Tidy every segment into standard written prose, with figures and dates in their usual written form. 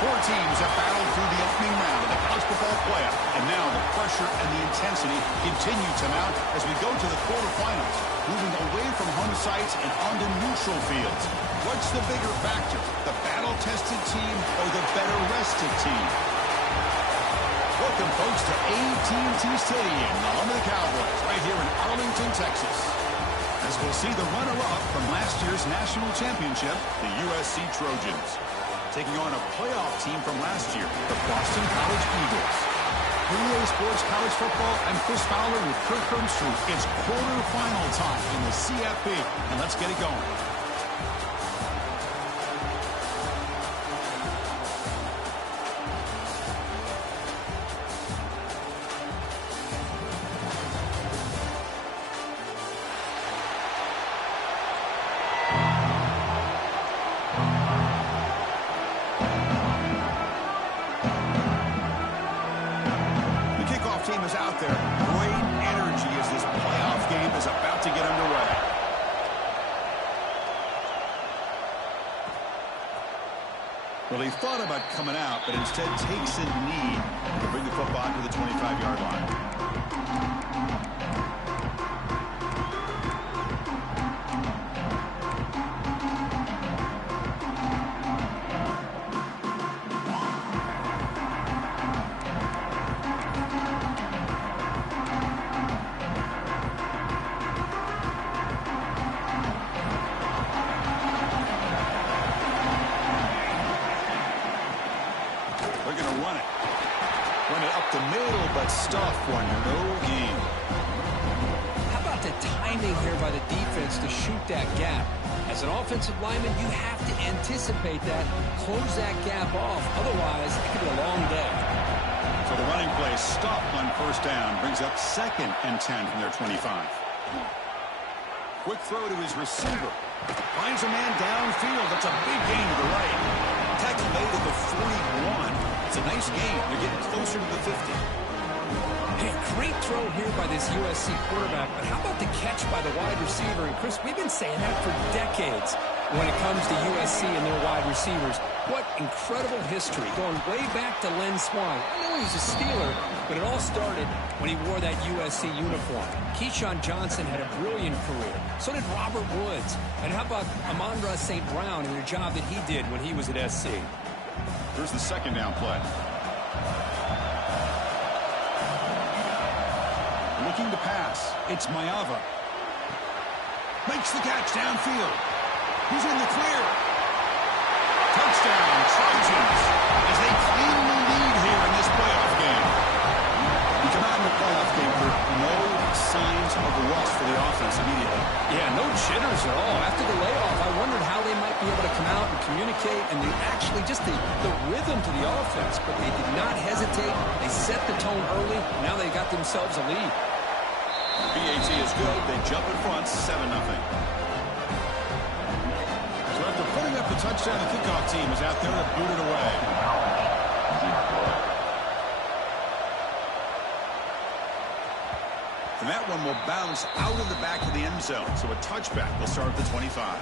Four teams have battled through the opening round of the college football playoff, and now the pressure and the intensity continue to mount as we go to the quarterfinals, moving away from home sites and onto neutral fields. What's the bigger factor, the battle-tested team or the better-rested team? Welcome, folks, to AT&T Stadium, the home of the Cowboys, right here in Arlington, Texas. As we'll see the runner-up from last year's national championship, the USC Trojans, taking on a playoff team from last year, the Boston College Eagles. For EA Sports College Football, I'm Chris Fowler with Kirk Herbstreit. It's quarterfinal time in the CFP, and let's get it going. Team is out there. Great energy as this playoff game is about to get underway. Well, he thought about coming out, but instead takes a knee to bring the football to the 25-yard line. Up the middle, but stuff one. No gain. How about the timing here by the defense to shoot that gap? As an offensive lineman, you have to anticipate that, close that gap off. Otherwise, it could be a long day. So the running play stop on first down brings up 2nd and 10 from their 25. Quick throw to his receiver. Finds a man downfield. That's a big gain to the right. Tackle made at the 41. It's a nice game. They're getting closer to the 50. Hey, great throw here by this USC quarterback, but how about the catch by the wide receiver? And Chris, we've been saying that for decades when it comes to USC and their wide receivers. What incredible history, going way back to Len Swan. I know he's a Steeler, but it all started when he wore that USC uniform. Keyshawn Johnson had a brilliant career. So did Robert Woods. And how about Amon-Ra St. Brown and the job that he did when he was at SC? Here's the 2nd down play. Looking to pass. It's Mayava. Makes the catch downfield. He's in the clear. Touchdown, Trojans, as they claim the lead here in this playoff game. We come out in the playoff game for no signs of rust for the offense immediately. Yeah, no jitters at all. After the layoff, I wondered how they might be able to come out and communicate and actually just the rhythm to the offense. But they did not hesitate. They set the tone early. Now they got themselves a lead. BAT is good. They jump in front, 7-0. So after putting up the touchdown, the kickoff team is out there to boot it away. And that one will bounce out of the back of the end zone. So a touchback will start at the 25.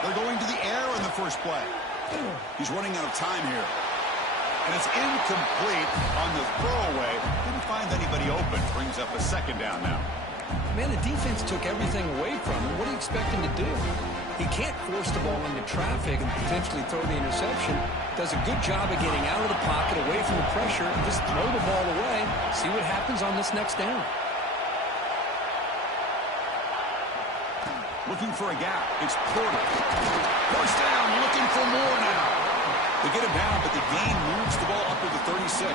They're going to the air on the first play. He's running out of time here. And it's incomplete on the throwaway. Didn't find anybody open. Brings up a 2nd down now. Man, the defense took everything away from him. What do you expect him to do? He can't force the ball into traffic and potentially throw the interception. Does a good job of getting out of the pocket, away from the pressure, and just throw the ball away. See what happens on this next down. Looking for a gap. It's Porter. First down, looking for more now. They get him down, but the gain moves the ball up to the 36.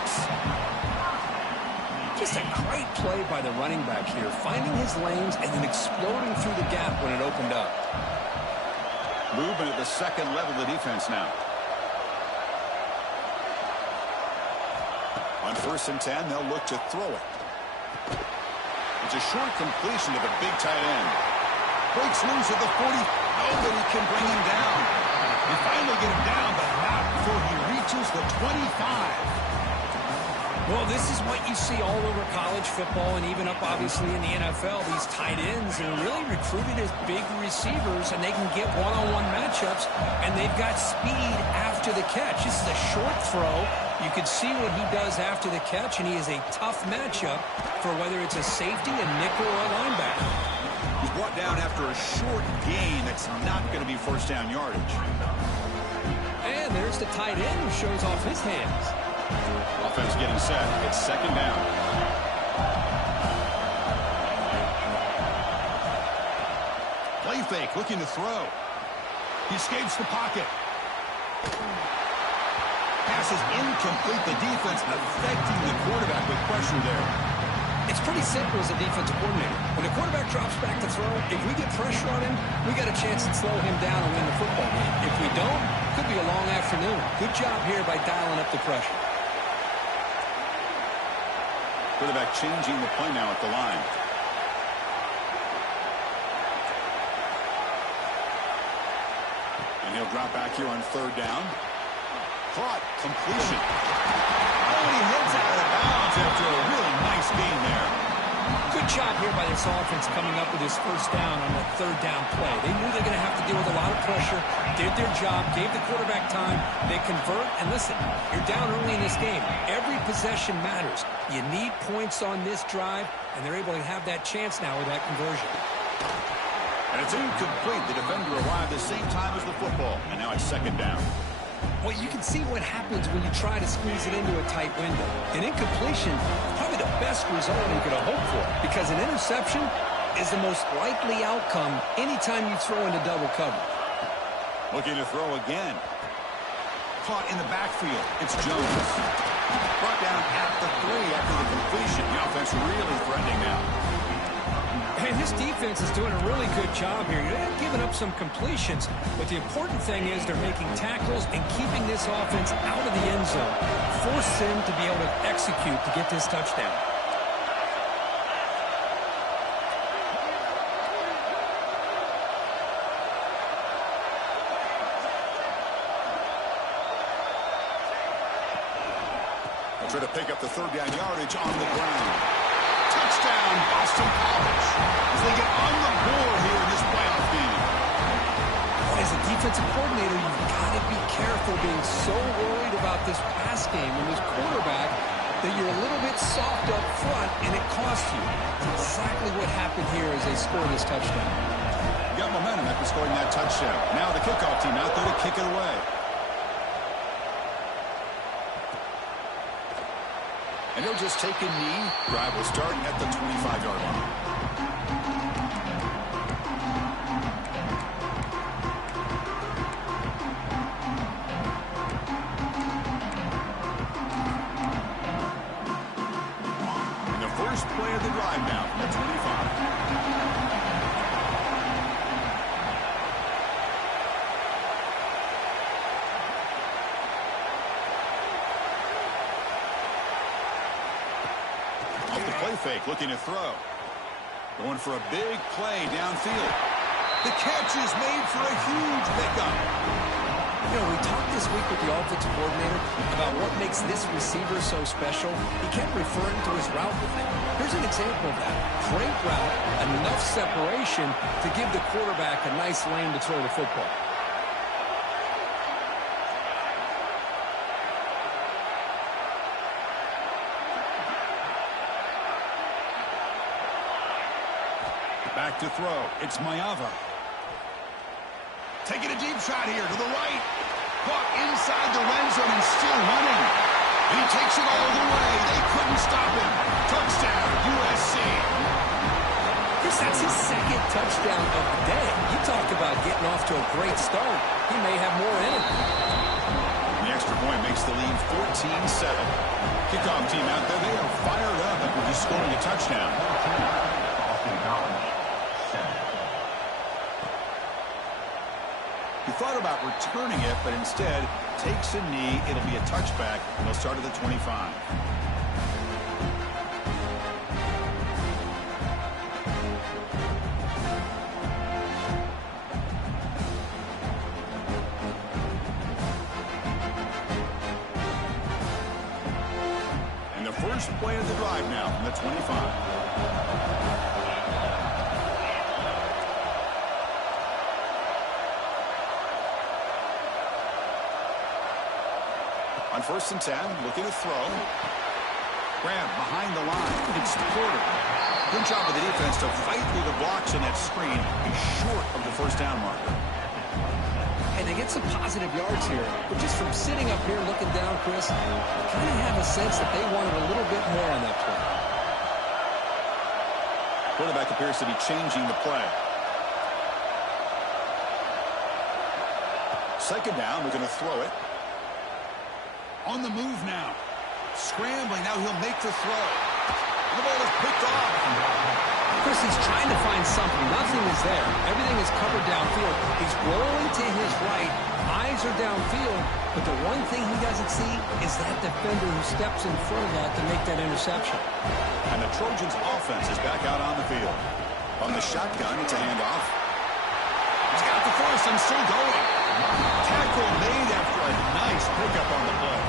Just a great play by the running back here, finding his lanes and then exploding through the gap when it opened up. Movement at the 2nd level of the defense now. On 1st and 10, they'll look to throw it. It's a short completion to the big tight end. Breaks loose at the 40. Nobody can bring him down. They finally get him down, but not before he reaches the 25. Well, this is what you see all over college football and even up, obviously, in the NFL. These tight ends are really recruited as big receivers, and they can get one-on-one matchups, and they've got speed after the catch. This is a short throw. You can see what he does after the catch, and he is a tough matchup for whether it's a safety, a nickel, or a linebacker. He's brought down after a short gain that's not going to be first down yardage. And there's the tight end who shows off his hands. Offense getting set. It's second down. Play fake, looking to throw. He escapes the pocket. Pass is incomplete. The defense affecting the quarterback with pressure there. It's pretty simple as a defensive coordinator. When the quarterback drops back to throw, if we get pressure on him, we got a chance to slow him down and win the football game. If we don't, could be a long afternoon. Good job here by dialing up the pressure. Quarterback changing the play now at the line. And he'll drop back here on third down. Caught. Completion. Oh, and he heads out of bounds after a really nice gain there. Good job here by this offense coming up with his first down on that third down play. They knew they were going to have to deal with a lot of pressure, did their job, gave the quarterback time, they convert, and listen, you're down early in this game. Every possession matters. You need points on this drive, and they're able to have that chance now with that conversion. And it's incomplete. The defender arrived the same time as the football, and now it's second down. Well, you can see what happens when you try to squeeze it into a tight window. An incompletion is probably the best result you could have hoped for, because an interception is the most likely outcome anytime you throw into double coverage. Looking to throw again. Caught in the backfield. It's Jones. Brought down at the 3 after the completion. The offense really threatening now. And this defense is doing a really good job here. They're giving up some completions, but the important thing is they're making tackles and keeping this offense out of the end zone. Force them to be able to execute to get this touchdown. They'll try to pick up the third down yardage on the ground. Touchdown, Boston College, as they get on the board here in this playoff game. As a defensive coordinator, you've got to be careful being so worried about this pass game and this quarterback that you're a little bit soft up front, and it costs you. That's exactly what happened here as they score this touchdown. Got momentum after scoring that touchdown. Now the kickoff team out there to kick it away. And they'll just take a knee. Drive will start at the 25-yard line. And the first play of the drive now from the 25. Fake, looking to throw. Going for a big play downfield. The catch is made for a huge pickup. You know, we talked this week with the offensive coordinator about what makes this receiver so special. He kept referring to his route running. Here's an example of that. Great route, enough separation to give the quarterback a nice lane to throw the football. Back to throw. It's Mayava. Taking a deep shot here to the right. Caught inside the red zone and still running. And he takes it all the way. They couldn't stop him. Touchdown, USC. Chris, that's his second touchdown of the day. You talk about getting off to a great start. He may have more in him. The extra point makes the lead 14-7. Kickoff team out there. They are fired up after just scoring a touchdown. He thought about returning it, but instead takes a knee. It'll be a touchback, and they'll start at the 25. And the first play of the drive now from the 25. On 1st and 10, looking to throw. Grab behind the line. It's Porter. Good job of the defense to fight through the blocks in that screen. He's short of the first down marker. And they get some positive yards here, but just from sitting up here looking down, Chris, I kind of have a sense that they wanted a little bit more on that play. Quarterback appears to be changing the play. Second down, we're going to throw it. On the move now. Scrambling, now he'll make the throw. The ball is picked off. Chris, he's trying to find something. Nothing is there. Everything is covered downfield. He's rolling to his right. Eyes are downfield. But the one thing he doesn't see is that defender who steps in front of that to make that interception. And the Trojans' offense is back out on the field. From the shotgun, it's a handoff. He's got the first and still going. Tackle made after a nice pickup on the play.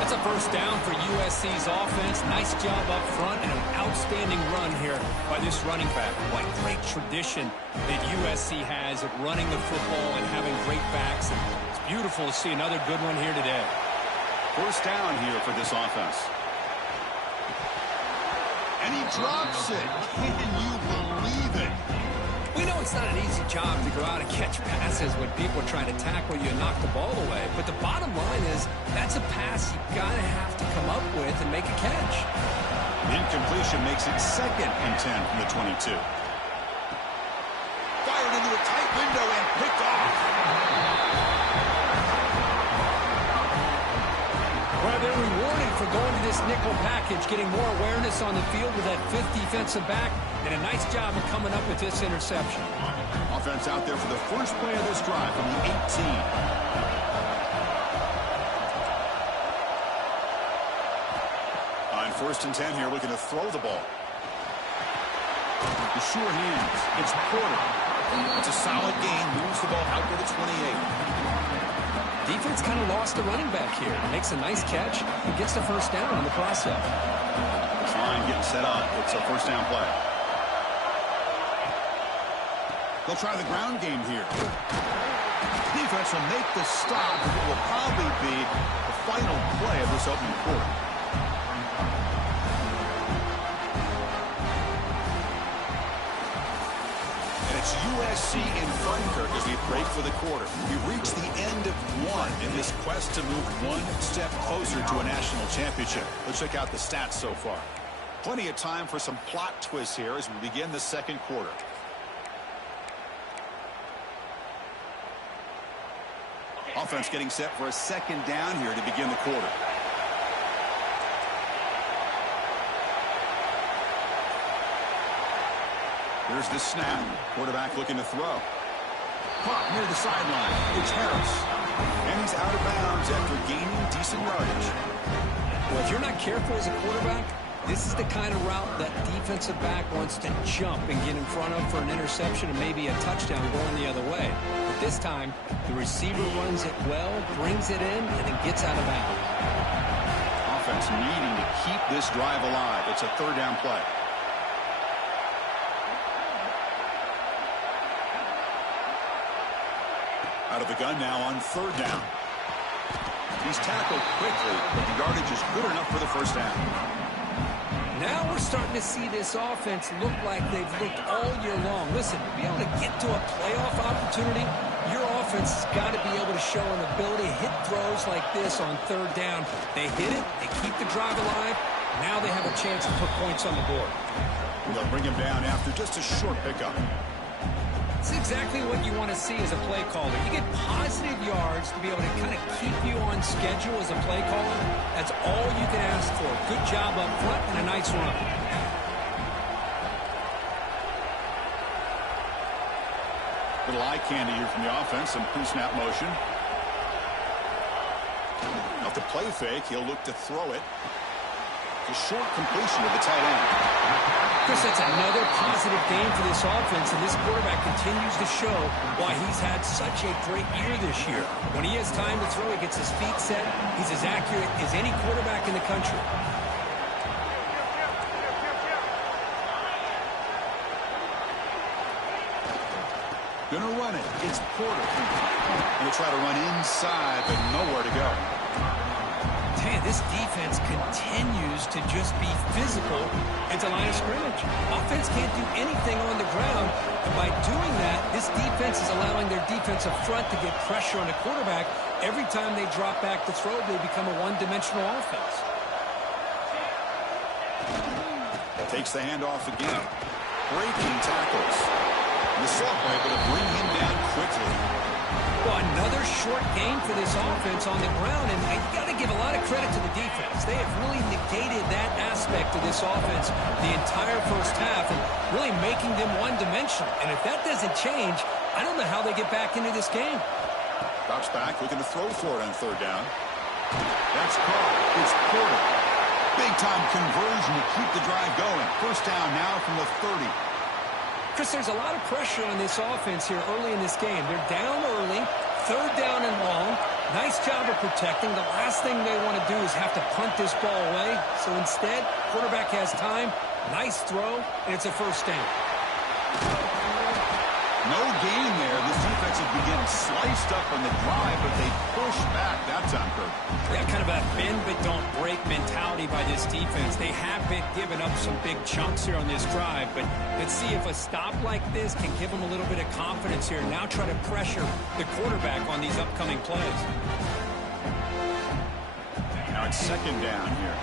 That's a first down for USC's offense. Nice job up front and an outstanding run here by this running back. What great tradition that USC has at running the football and having great backs. And it's beautiful to see another good one here today. First down here for this offense. And he drops it. Can you believe it? We know it's not an easy job to go out and catch passes when people are trying to tackle you and knock the ball away. But the bottom line is that's a pass you've got to have to come up with and make a catch. The incompletion makes it 2nd and 10 from the 22. Fired into a tight window and picked off. Well, they're rewarded for going to this nickel package, getting more awareness on the field with that 5th defensive back, and a nice job of coming up with this interception. Offense out there for the first play of this drive from the 18. On 1st and 10 here, looking to throw the ball. The sure hands. It's Porter. It's a solid gain. Moves the ball out to the 28. Defense kind of lost a running back here. Makes a nice catch and gets the first down in the process. Line getting set up. It's a first down play. They'll try the ground game here. Defense will make the stop. It will probably be the final play of this opening quarter. And it's USC in front, Kirk, as we break for the quarter. We reach the end of one in this quest to move one step closer to a national championship. Let's check out the stats so far. Plenty of time for some plot twists here as we begin the second quarter. Offense getting set for a second down here to begin the quarter. Here's the snap. Quarterback looking to throw. Pop near the sideline. It's Harris. And he's out of bounds after gaining decent yardage. Well, if you're not careful as a quarterback, this is the kind of route that defensive back wants to jump and get in front of for an interception and maybe a touchdown going the other way. But this time, the receiver runs it well, brings it in, and then gets out of bounds. Offense needing to keep this drive alive. It's a third down play. Out of the gun now on third down. He's tackled quickly, but the yardage is good enough for the first down. Now we're starting to see this offense look like they've looked all year long. Listen, to be able to get to a playoff opportunity, your offense has got to be able to show an ability to hit throws like this on third down. They hit it, they keep the drive alive. Now they have a chance to put points on the board. They'll bring him down after just a short pickup. It's exactly what you want to see as a play caller. You get positive yards to be able to kind of keep you on schedule as a play caller. That's all you can ask for. Good job up front and a nice run. Little eye candy here from the offense. Some pre-snap motion. Off the play fake, he'll look to throw it. It's a short completion of the tight end. Chris, that's another positive game for this offense, and this quarterback continues to show why he's had such a great year this year. When he has time to throw, he gets his feet set. He's as accurate as any quarterback in the country. Gonna run it. It's Porter. Gonna try to run inside, but nowhere to go. Man, this defense continues to just be physical at the line of scrimmage. Offense can't do anything on the ground, and by doing that, this defense is allowing their defensive front to get pressure on the quarterback. Every time they drop back to throw, they become a one-dimensional offense. Takes the handoff again. Breaking tackles. The Assault were able to bring him down quickly. Well, another short game for this offense on the ground, and you got to give a lot of credit to the defense. They have really negated that aspect of this offense the entire first half and really making them one-dimensional. And if that doesn't change, I don't know how they get back into this game. Drops back, looking to throw for it on third down. That's caught. It's Porter. Big-time conversion to keep the drive going. First down now from the 30. Chris, there's a lot of pressure on this offense here early in this game. They're down early, third down and long. Nice job of protecting. The last thing they want to do is have to punt this ball away. So instead, quarterback has time, nice throw, and it's a first down. No gain there. This defensive began sliced up on the drive, but they pushed back that time, Kirk. Yeah, kind of a bend but don't break mentality by this defense. They have been giving up some big chunks here on this drive, but let's see if a stop like this can give them a little bit of confidence here. Now try to pressure the quarterback on these upcoming plays. Now it's second down here.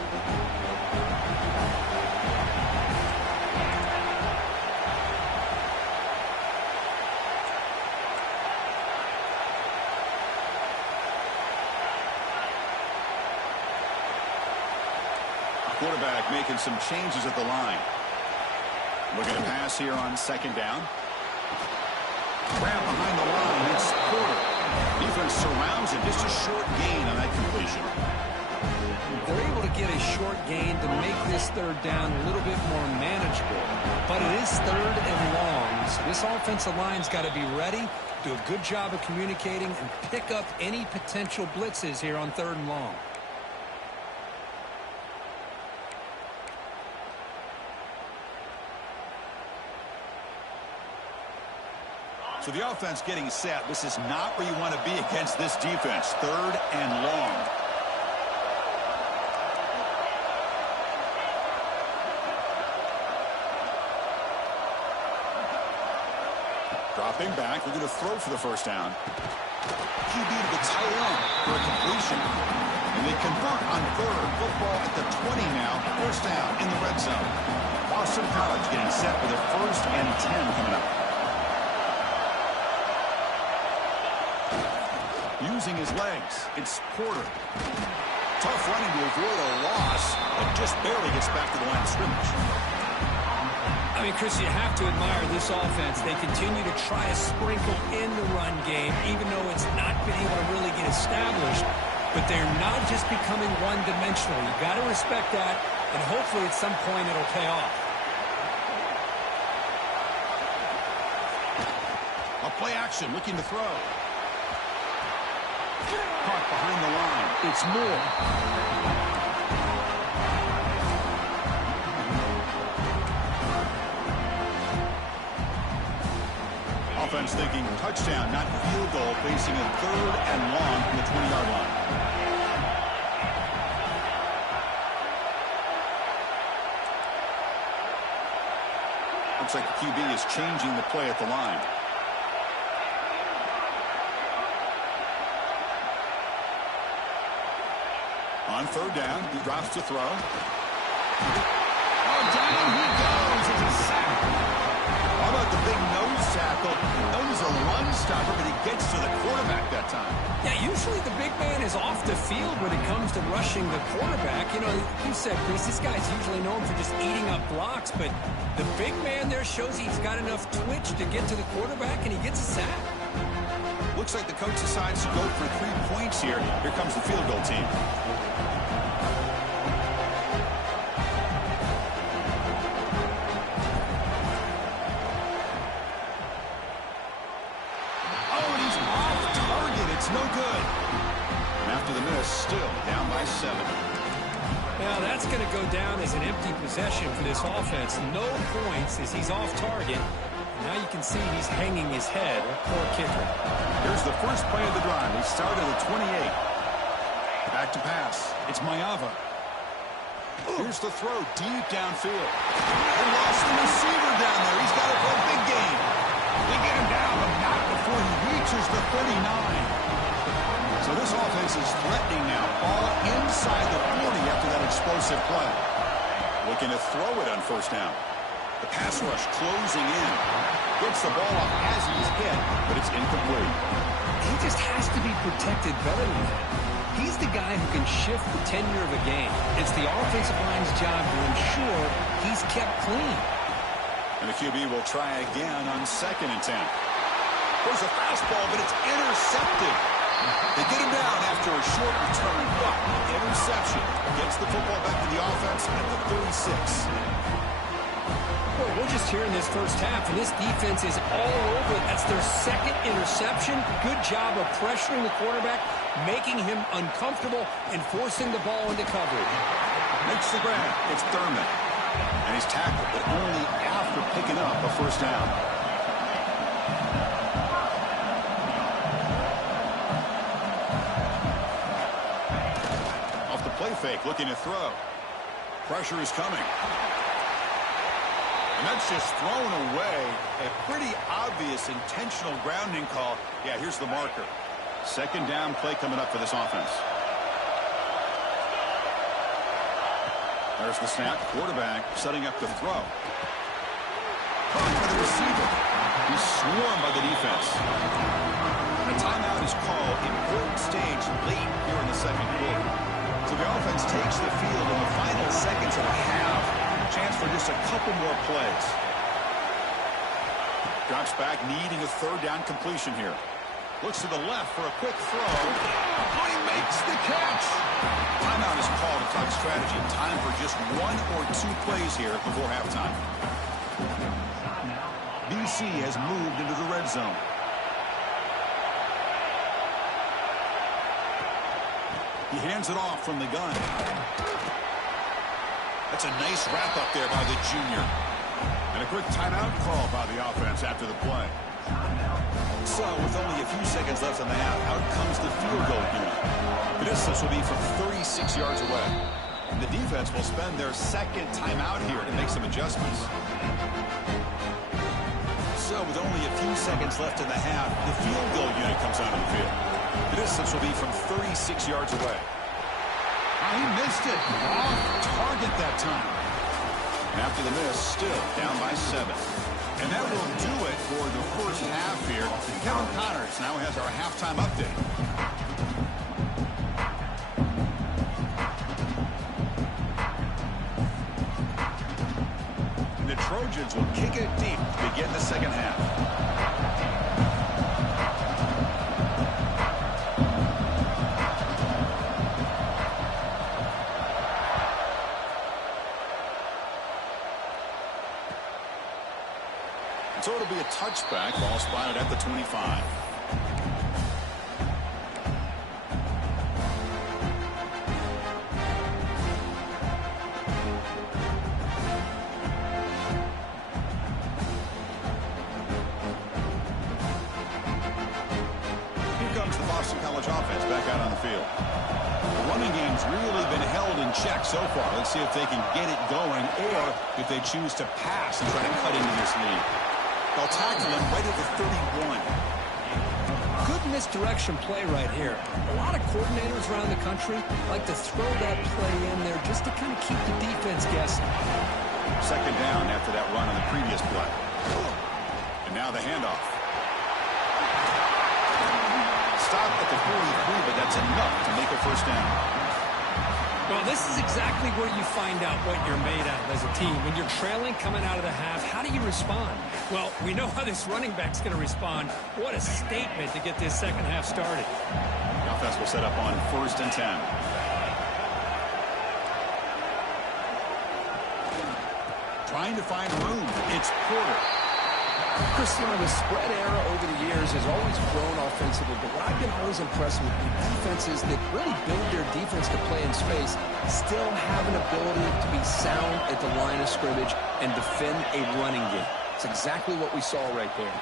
Quarterback making some changes at the line. Looking to pass here on second down. Grab behind the line. It's Porter. Defense surrounds him. Just a short gain on that completion. They're able to get a short gain to make this third down a little bit more manageable. But it is third and long. So this offensive line's got to be ready, do a good job of communicating, and pick up any potential blitzes here on third and long. So the offense getting set. This is not where you want to be against this defense. Third and long. Dropping back. We're going to throw for the first down. QB to the tight end for a completion. And they convert on third. Football at the 20 now. First down in the red zone. Boston College getting set for their first and 10 coming up. Using his legs, it's Porter. Tough running to avoid a loss, but just barely gets back to the line of scrimmage. I mean, Chris, you have to admire this offense. They continue to try to sprinkle in the run game, even though it's not been able to really get established. But they're not just becoming one-dimensional. You got to respect that, and hopefully at some point it'll pay off. A play action, looking to throw. Caught behind the line. It's Moore. Offense thinking touchdown, not field goal, facing a third and long from the 20-yard line. Looks like the QB is changing the play at the line. On third down, he drops to throw. Oh, down he goes. It's a sack. How about the big nose tackle? Known as a run stopper, but he gets to the quarterback that time. Yeah, usually the big man is off the field when it comes to rushing the quarterback. You know, you said, Chris, this guy's usually known for just eating up blocks, but the big man there shows he's got enough twitch to get to the quarterback, and he gets a sack. Looks like the coach decides to go for 3 points here. Here comes the field goal team. No good. And after the miss, still down by 7. Now that's going to go down as an empty possession for this offense. No points as he's off target. Now you can see he's hanging his head. A poor kicker. Here's the first play of the drive. They start at the 28. Back to pass. It's Mayava. Here's the throw deep downfield. They lost the receiver down there. He's got it for a big gain. They get him down, but not before he reaches the 39. So this offense is threatening now. Ball inside the 40 after that explosive play. Looking to throw it on first down. The pass rush closing in. Gets the ball off as he's hit, but it's incomplete. He just has to be protected better than that. He's the guy who can shift the tenure of a game. It's the offensive line's job to ensure he's kept clean. And the QB will try again on 2nd and 10. There's a fastball, but it's intercepted. They get him down after a short return, but interception gets the football back to the offense at the 36. Well, we're just here in this first half, and this defense is all over it. That's their 2nd interception. Good job of pressuring the quarterback, making him uncomfortable, and forcing the ball into coverage. Makes the grab. It's Thurman. And he's tackled, but only after picking up a first down. Off the play fake, looking to throw. Pressure is coming. And that's just thrown away. A pretty obvious intentional grounding call. Yeah, here's the marker. 2nd down play coming up for this offense. There's the snap. Quarterback setting up the throw. Caught by the receiver. He's swarmed by the defense. A timeout is called. Important stage late here in the 2nd quarter. So the offense takes the field in the final seconds of the half. Chance for just a couple more plays. Drops back, needing a 3rd down completion here. Looks to the left for a quick throw. Oh, he makes the catch. Timeout is called to talk strategy. Time for just 1 or 2 plays here before halftime. BC has moved into the red zone. He hands it off from the gun. That's a nice wrap-up there by the junior. And a quick timeout call by the offense after the play. So, with only a few seconds left in the half, out comes the field goal unit. The distance will be from 36 yards away. And the defense will spend their 2nd timeout here to make some adjustments. So, with only a few seconds left in the half, the field goal unit comes out of the field. The distance will be from 36 yards away. He missed it. Off target that time. After the miss, still down by 7. And that will do it for the first half here. Kevin Connors now has our halftime update. And the Trojans will kick it deep to begin the 2nd half. So it'll be a touchback. Ball spotted at the 25. Here comes the Boston College offense back out on the field. The running game's really been held in check so far. Let's see if they can get it going or if they choose to pass and try to cut into this lead. They'll tackle him right at the 31. Good misdirection play right here. A lot of coordinators around the country like to throw that play in there just to kind of keep the defense guessing. 2nd down after that run on the previous play. And now the handoff. Stop at the 43, but that's enough to make a first down. Well, this is exactly where you find out what you're made of as a team. When you're trailing coming out of the half, how do you respond? Well, we know how this running back's going to respond. What a statement to get this 2nd half started. The offense will set up on 1st and 10. Trying to find room. It's Porter. Cristiano, the spread era over the years has always grown offensively, but what I've been always impressed with defenses that really build their defense to play in space still have an ability to be sound at the line of scrimmage and defend a running game. It's exactly what we saw right there.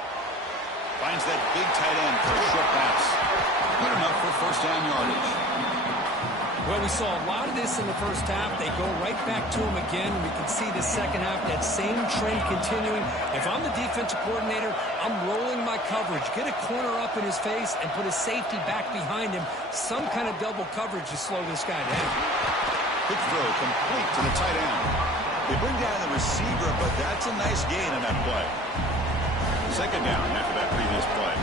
Finds that big tight end for a short pass. Good enough for first down yardage. Well, we saw a lot of this in the first half. They go right back to him again. We can see the second half, that same trend continuing. If I'm the defensive coordinator, I'm rolling my coverage. Get a corner up in his face and put a safety back behind him. Some kind of double coverage to slow this guy down. Quick throw complete to the tight end. They bring down the receiver, but that's a nice gain on that play. Second down after that previous play.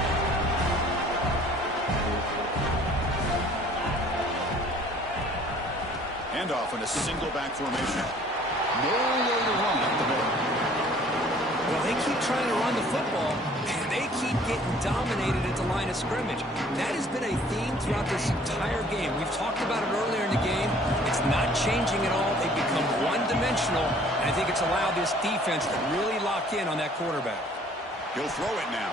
Handoff in a single back formation. No way to run up the middle. Well, they keep trying to run the football, and they keep getting dominated at the line of scrimmage. That has been a theme throughout this entire game. We've talked about it earlier in the game. It's not changing at all. They've become one-dimensional, and I think it's allowed this defense to really lock in on that quarterback. He'll throw it now.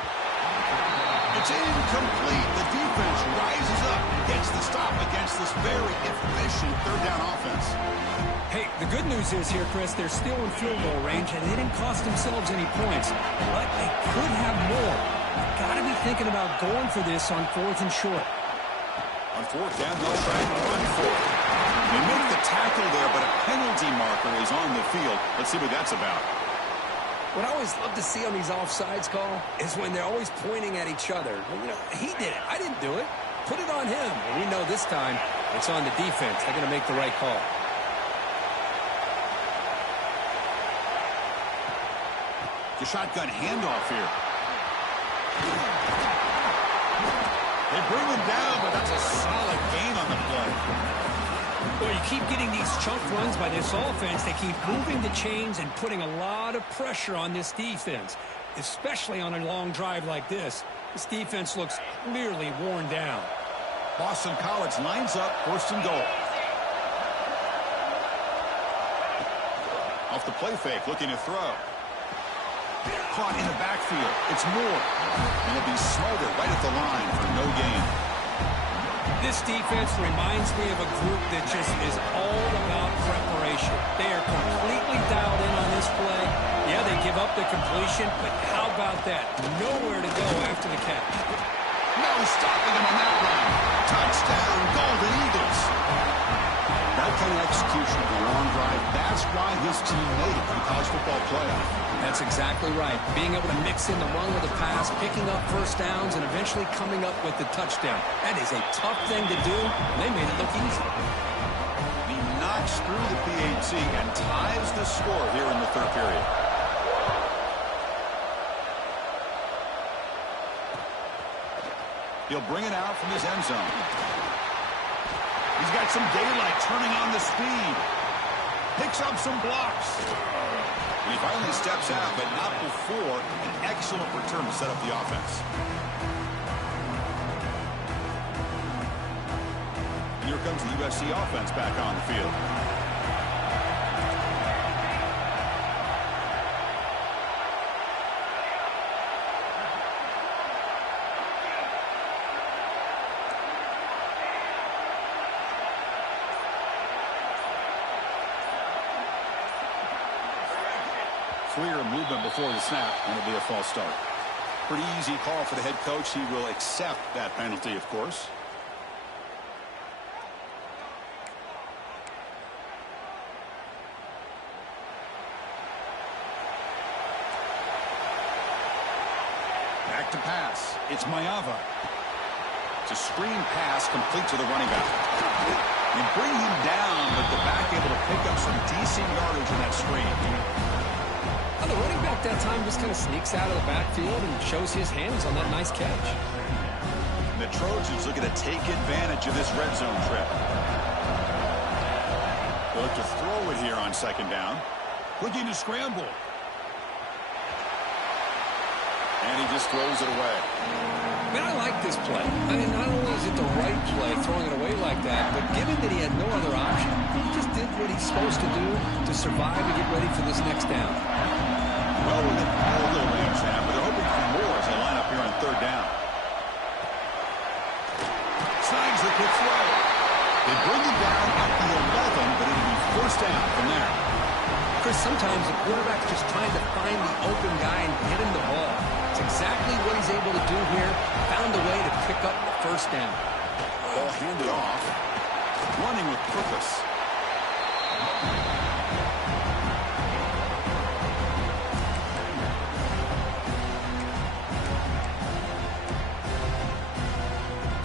It's incomplete. The defense rises up, gets the stop against this very efficient third down offense. Hey, the good news is here, Chris, they're still in field goal range, and they didn't cost themselves any points, but they could have more. Got to be thinking about going for this on 4th and short. On 4th down, they'll try and run for it. They make the tackle there, but a penalty marker is on the field. Let's see what that's about. What I always love to see on these offsides call is when they're always pointing at each other. Well, you know, he did it. I didn't do it. Put it on him. And we know this time it's on the defense. They're going to make the right call. The shotgun handoff here. They bring him down, but that's a solid gain on the play. Well, you keep getting these chunk runs by this offense. They keep moving the chains and putting a lot of pressure on this defense, especially on a long drive like this. This defense looks clearly worn down. Boston College lines up 1st and goal. Off the play fake, looking to throw. Caught in the backfield. It's Moore. And he'll be smothered right at the line for no gain. This defense reminds me of a group that just is all about preparation. They are completely dialed in on this play. Yeah, they give up the completion, but how about that? Nowhere to go after the catch. No stopping him on that run. Touchdown, Golden Eagles. That kind of execution on a long drive, that's why this team made it to the college football playoff. That's exactly right. Being able to mix in the run with the pass, picking up first downs, and eventually coming up with the touchdown. That is a tough thing to do. They made it look easy. He knocks through the PAT and ties the score here in the third period. He'll bring it out from his end zone. He's got some daylight turning on the speed. Picks up some blocks. And he finally steps out, but not before an excellent return to set up the offense. And here comes the USC offense back on the field. Clear movement before the snap, and it'll be a false start. Pretty easy call for the head coach. He will accept that penalty, of course. Back to pass. It's Mayava. It's a screen pass complete to the running back. They bring him down, but the back able to pick up some decent yardage in that screen. The running back that time just kind of sneaks out of the backfield and shows his hands on that nice catch. And the Trojans looking to take advantage of this red zone trip. They'll look to throw it here on second down. Looking to scramble. And he just throws it away. Man, I like this play. I mean, not only is it the right play, throwing it away like that, but given that he had no other option, he just did what he's supposed to do to survive and get ready for this next down. Well, we're in the field goal range now, but they're hoping for more as they line up here on third down. Snags the quick throw. They bring it down at the 11, but it'll be first down from there. Chris, Chris, sometimes the quarterback's just trying to find the open guy and get him the ball. It's exactly what he's able to do here. Found a way to pick up the first down. Ball handed off. Running with purpose.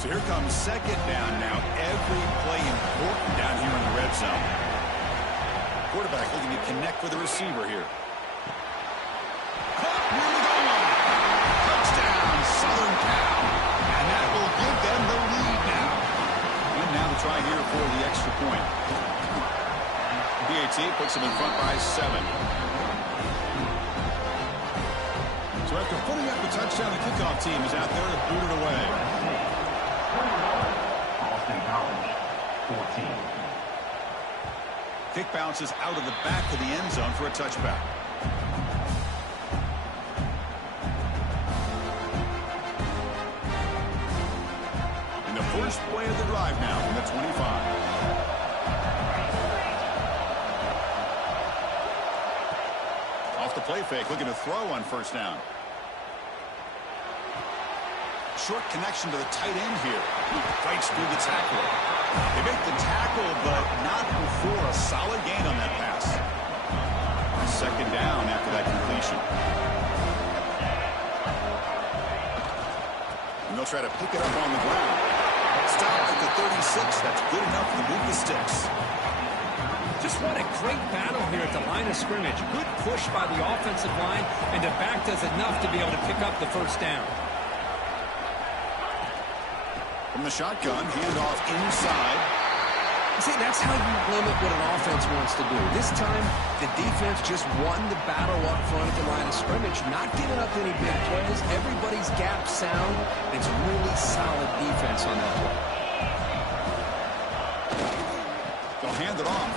So here comes second down now. Every play important down here in the red zone. Quarterback looking to connect with the receiver here. Caught near the goal line. Touchdown, Southern Cal. And that will give them the lead now. And now the try here for the extra point. PAT puts them in front by 7. So after putting up the touchdown, the kickoff team is out there to boot it away. Boston College, 14. Kick bounces out of the back of the end zone for a touchback. And the first play of the drive now from the 25. Off the play fake, looking to throw on first down. Short connection to the tight end here. Fights through the tackle. They make the tackle, but not before a solid gain on that pass. Second down after that completion. And they'll try to pick it up on the ground. Stopped at the 36. That's good enough to move the sticks. Just what a great battle here at the line of scrimmage. Good push by the offensive line, and the back does enough to be able to pick up the first down. From the shotgun, handoff inside. See, that's how you limit what an offense wants to do. This time, the defense just won the battle up front at the line of scrimmage, not giving up any big plays. Everybody's gap sound. It's really solid defense on that play. They'll hand it off.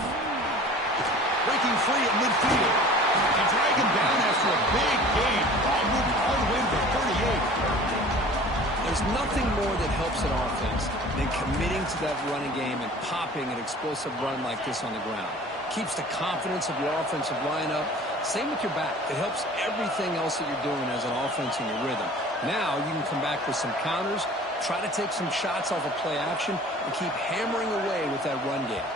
Breaking free at midfield. And drag him down after a big gain. Ball moved all the way to the 38. There's nothing more that helps an offense than committing to that running game and popping an explosive run like this on the ground. Keeps the confidence of your offensive line up. Same with your back. It helps everything else that you're doing as an offense in your rhythm. Now you can come back with some counters, try to take some shots off of play action, and keep hammering away with that run game.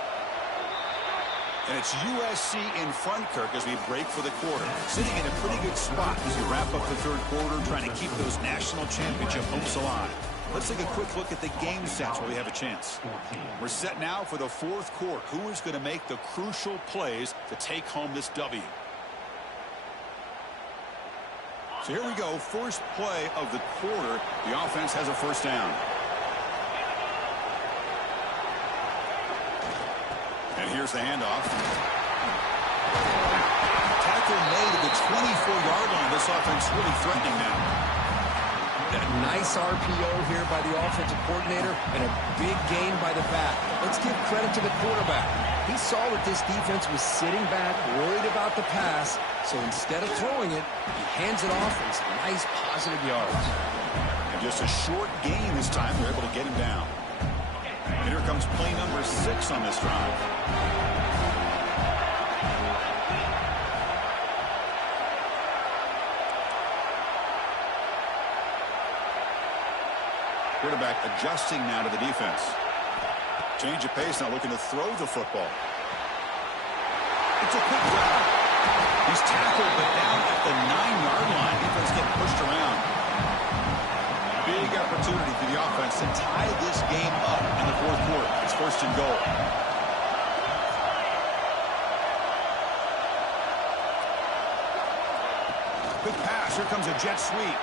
And it's USC in front, Kirk, as we break for the quarter. Sitting in a pretty good spot as we wrap up the third quarter, trying to keep those national championship hopes alive. Let's take a quick look at the game stats while we have a chance. We're set now for the fourth quarter. Who is going to make the crucial plays to take home this W? So here we go. First play of the quarter. The offense has a first down. And here's the handoff. Tackle made at the 24-yard line. This offense really threatening now. Nice RPO here by the offensive coordinator and a big gain by the back. Let's give credit to the quarterback. He saw that this defense was sitting back, worried about the pass, so instead of throwing it, he hands it off and some nice positive yards. And just a short gain this time. They're able to get him down. And here comes play number 6 on this drive. Quarterback adjusting now to the defense. Change of pace, now looking to throw the football. It's a quick grab. He's tackled, but down at the 9-yard line. Defense getting pushed around. Big opportunity for the offense to tie this game up in the fourth quarter. It's first and goal. Quick pass. Here comes a jet sweep.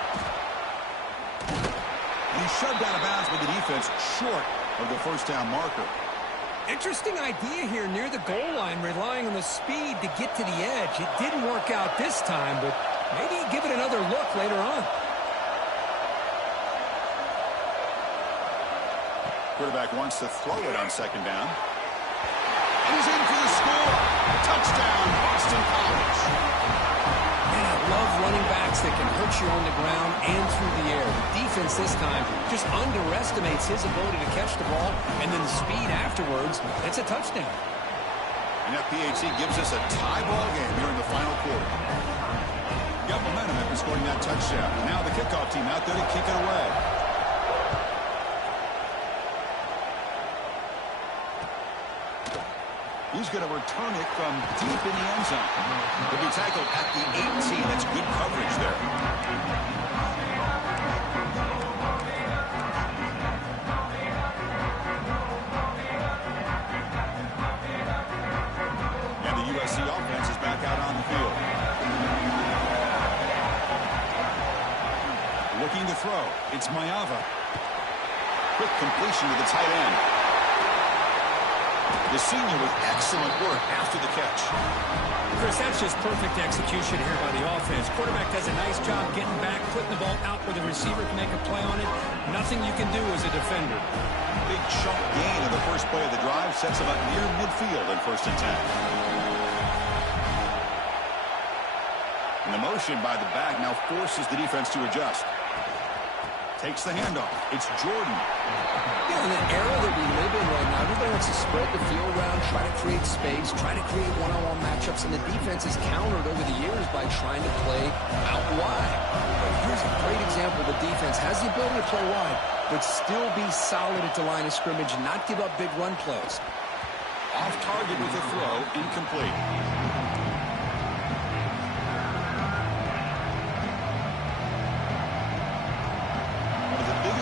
And he's shoved out of bounds with the defense short of the first down marker. Interesting idea here near the goal line, relying on the speed to get to the edge. It didn't work out this time, but maybe give it another look later on. Quarterback wants to throw it on second down. And he's in for the score. Touchdown, Boston College. Man, I love running backs that can hurt you on the ground and through the air. The defense this time just underestimates his ability to catch the ball, and then the speed afterwards. It's a touchdown. And that PAT gives us a tie ball game here in scoring that touchdown. Now the kickoff team out there to kick it away. He's going to return it from deep in the end zone. He'll be tackled at the 18. That's good coverage there. And the USC offense is back out on the field. Looking to throw. It's Mayava. Quick completion to the tight end. The senior with excellent work after the catch. Chris, that's just perfect execution here by the offense. Quarterback does a nice job getting back, putting the ball out where the receiver can make a play on it. Nothing you can do as a defender. Big chunk gain in the first play of the drive sets him up near midfield in 1st and 10. And the motion by the back now forces the defense to adjust. Takes the handoff. It's Jordan. Yeah, in the era that we live in right now, everybody wants to spread the field around, try to create space, try to create one-on-one matchups, and the defense is countered over the years by trying to play out wide. But here's a great example. The defense has the ability to play wide, but still be solid at the line of scrimmage and not give up big run plays. Off target with a throw, incomplete.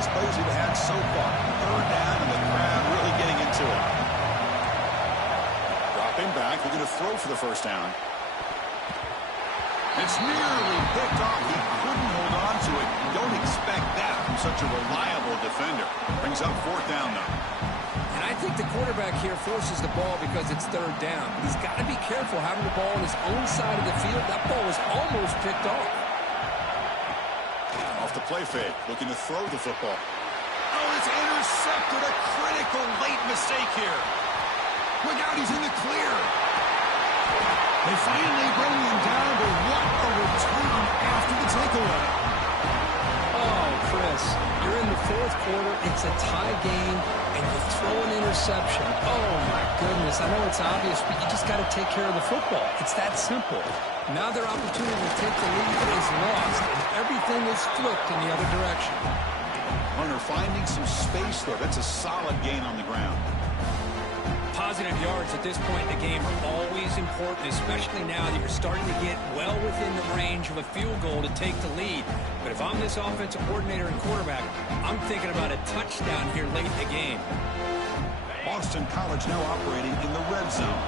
Plays we've had so far. 3rd down and the crowd really getting into it. Dropping back, looking to throw for the 1st down. It's nearly picked off. He couldn't hold on to it. You don't expect that from such a reliable defender. Brings up 4th down though. And I think the quarterback here forces the ball because it's 3rd down. He's got to be careful having the ball on his own side of the field. That ball was almost picked off. Off the play fake, looking to throw the football. Oh, it's intercepted. A critical late mistake here. Look out, he's in the clear. They finally bring him down, but what a return after the takeaway. Oh, Chris, you're in the 4th quarter. It's a tie game, and you throw an interception. Oh, my goodness. I know it's obvious, but you just got to take care of the football. It's that simple. Now their opportunity to take the lead is lost, and everything is flipped in the other direction. Hunter finding some space there. That's a solid gain on the ground. Positive yards at this point in the game are always important, especially now that you're starting to get well within the range of a field goal to take the lead. But if I'm this offensive coordinator and quarterback, I'm thinking about a touchdown here late in the game. Boston College now operating in the red zone.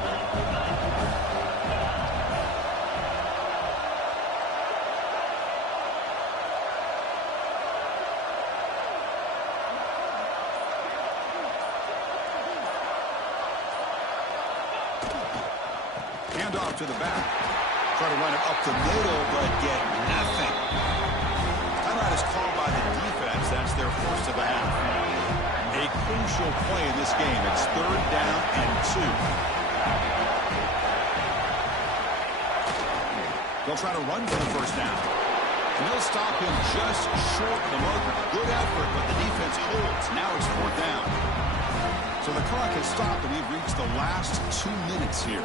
Handoff to the back. Try to run it up the middle, but get nothing. Timeout is called by the defense. That's their 1st of the half. A crucial play in this game. It's 3rd down and 2. They'll try to run for the 1st down. And they'll stop him just short of the marker. Good effort, but the defense holds. Now it's 4th down. So the clock has stopped, and we've reached the last 2 minutes here.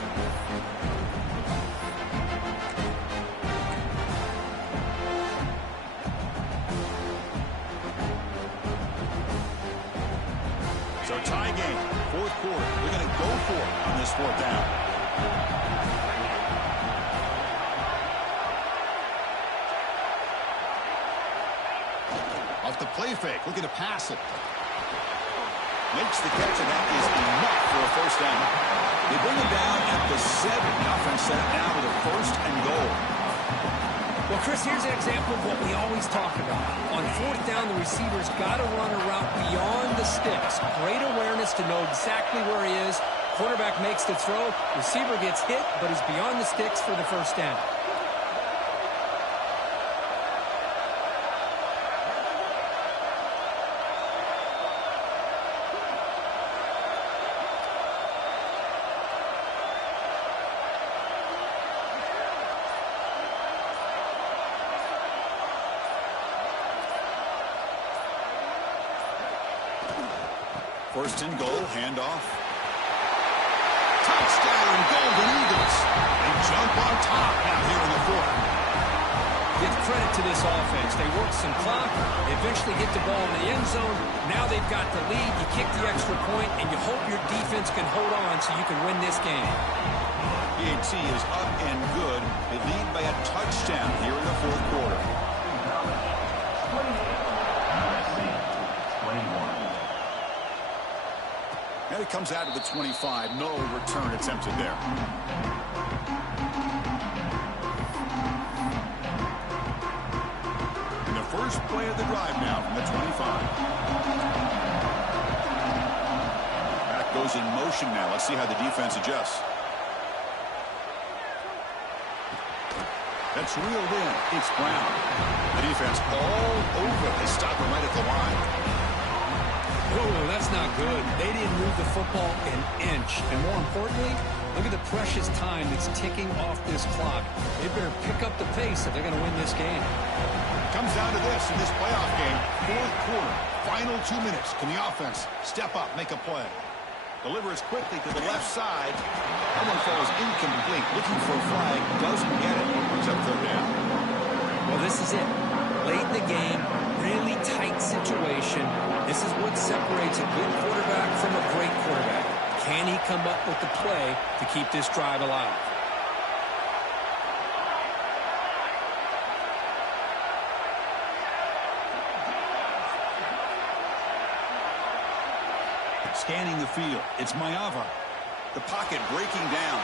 So tie game, 4th quarter. They're going to go for it on this 4th down. Off the play fake, looking to pass it. Makes the catch, and that is enough for a 1st down. They bring him down at the 7. The offense set it now with a 1st and goal. Well, Chris, here's an example of what we always talk about. On 4th down, the receiver's got to run a route beyond the sticks. Great awareness to know exactly where he is. Quarterback makes the throw. Receiver gets hit, but he's beyond the sticks for the 1st down. First and goal, handoff. Touchdown, Golden Eagles. They jump on top now here in the fourth. Give credit to this offense. They work some clock. They eventually get the ball in the end zone. Now they've got the lead. You kick the extra point, and you hope your defense can hold on so you can win this game. PAT is up and good. They lead by a touchdown here in the fourth quarter. And it comes out of the 25. No return attempted there. And the first play of the drive now from the 25. Back goes in motion now. Let's see how the defense adjusts. That's reeled in. It's Brown. The defense all over. They stop him right at the line. Oh, that's not good. They didn't move the football an inch. And more importantly, look at the precious time that's ticking off this clock. They better pick up the pace if they're going to win this game. Comes down to this in this playoff game. Fourth quarter. Final 2 minutes. Can the offense step up, make a play? Delivers quickly to the left side. That one falls incomplete. Looking for a flag. Doesn't get it. Brings up third down. Well, this is it. Late in the game, really tight situation. This is what separates a good quarterback from a great quarterback. Can he come up with the play to keep this drive alive? Scanning the field. It's Mayava. The pocket breaking down.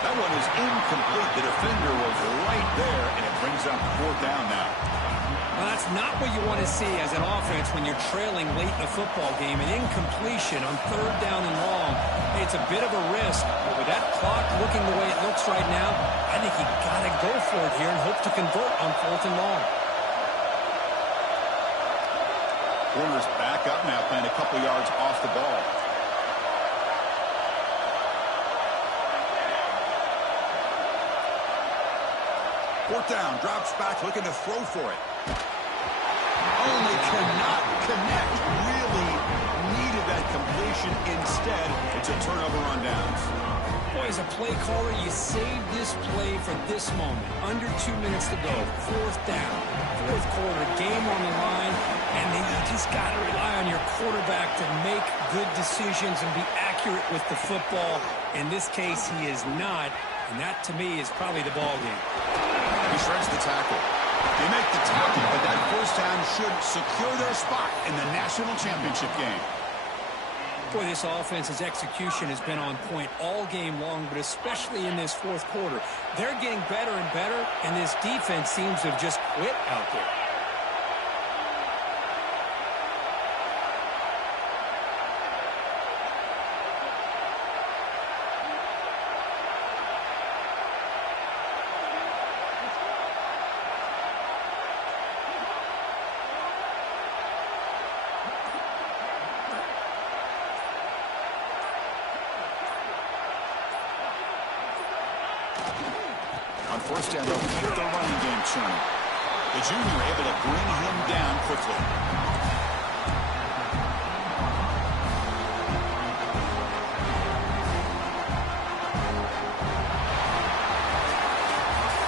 That one is incomplete. The defender was right there, and it brings up fourth down now. Well, that's not what you want to see as an offense when you're trailing late in a football game. An incompletion on third down and long. Hey, it's a bit of a risk, but with that clock looking the way it looks right now, I think you got to go for it here and hope to convert on fourth and long. Corners back up now, playing a couple yards off the ball. Fourth down, drops back, looking to throw for it. Only cannot connect. Really needed that completion. Instead, it's a turnover on downs. Boy, as a play caller, you saved this play for this moment. Under 2 minutes to go. Fourth down. Fourth quarter, game on the line. And then you just got to rely on your quarterback to make good decisions and be accurate with the football. In this case, he is not. And that, to me, is probably the ball game. He shreds the tackle. They make the tackle, but that first down should secure their spot in the national championship game. Boy, this offense's execution has been on point all game long, but especially in this fourth quarter. They're getting better and better, and this defense seems to have just quit out there. On first down, they'll keep the running game churning. The junior able to bring him down quickly.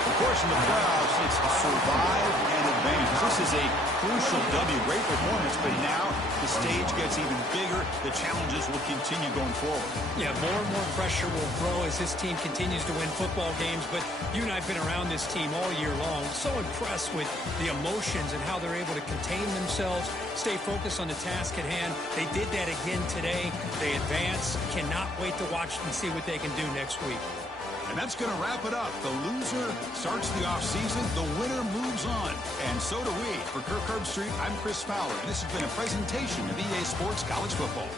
Of course, in the playoffs, it's survive and advance. This is a crucial W. Great performance, but now the stage gets even bigger. The challenges will continue going forward. Yeah, more and more pressure will grow as this team continues to win football games, but you and I have been around this team all year long. So impressed with the emotions and how they're able to contain themselves, stay focused on the task at hand. They did that again today. They advance. Cannot wait to watch and see what they can do next week. And that's going to wrap it up. The loser starts the offseason. The winner moves on. And so do we. For Kirk Herbstreit, I'm Chris Fowler. This has been a presentation of EA Sports College Football.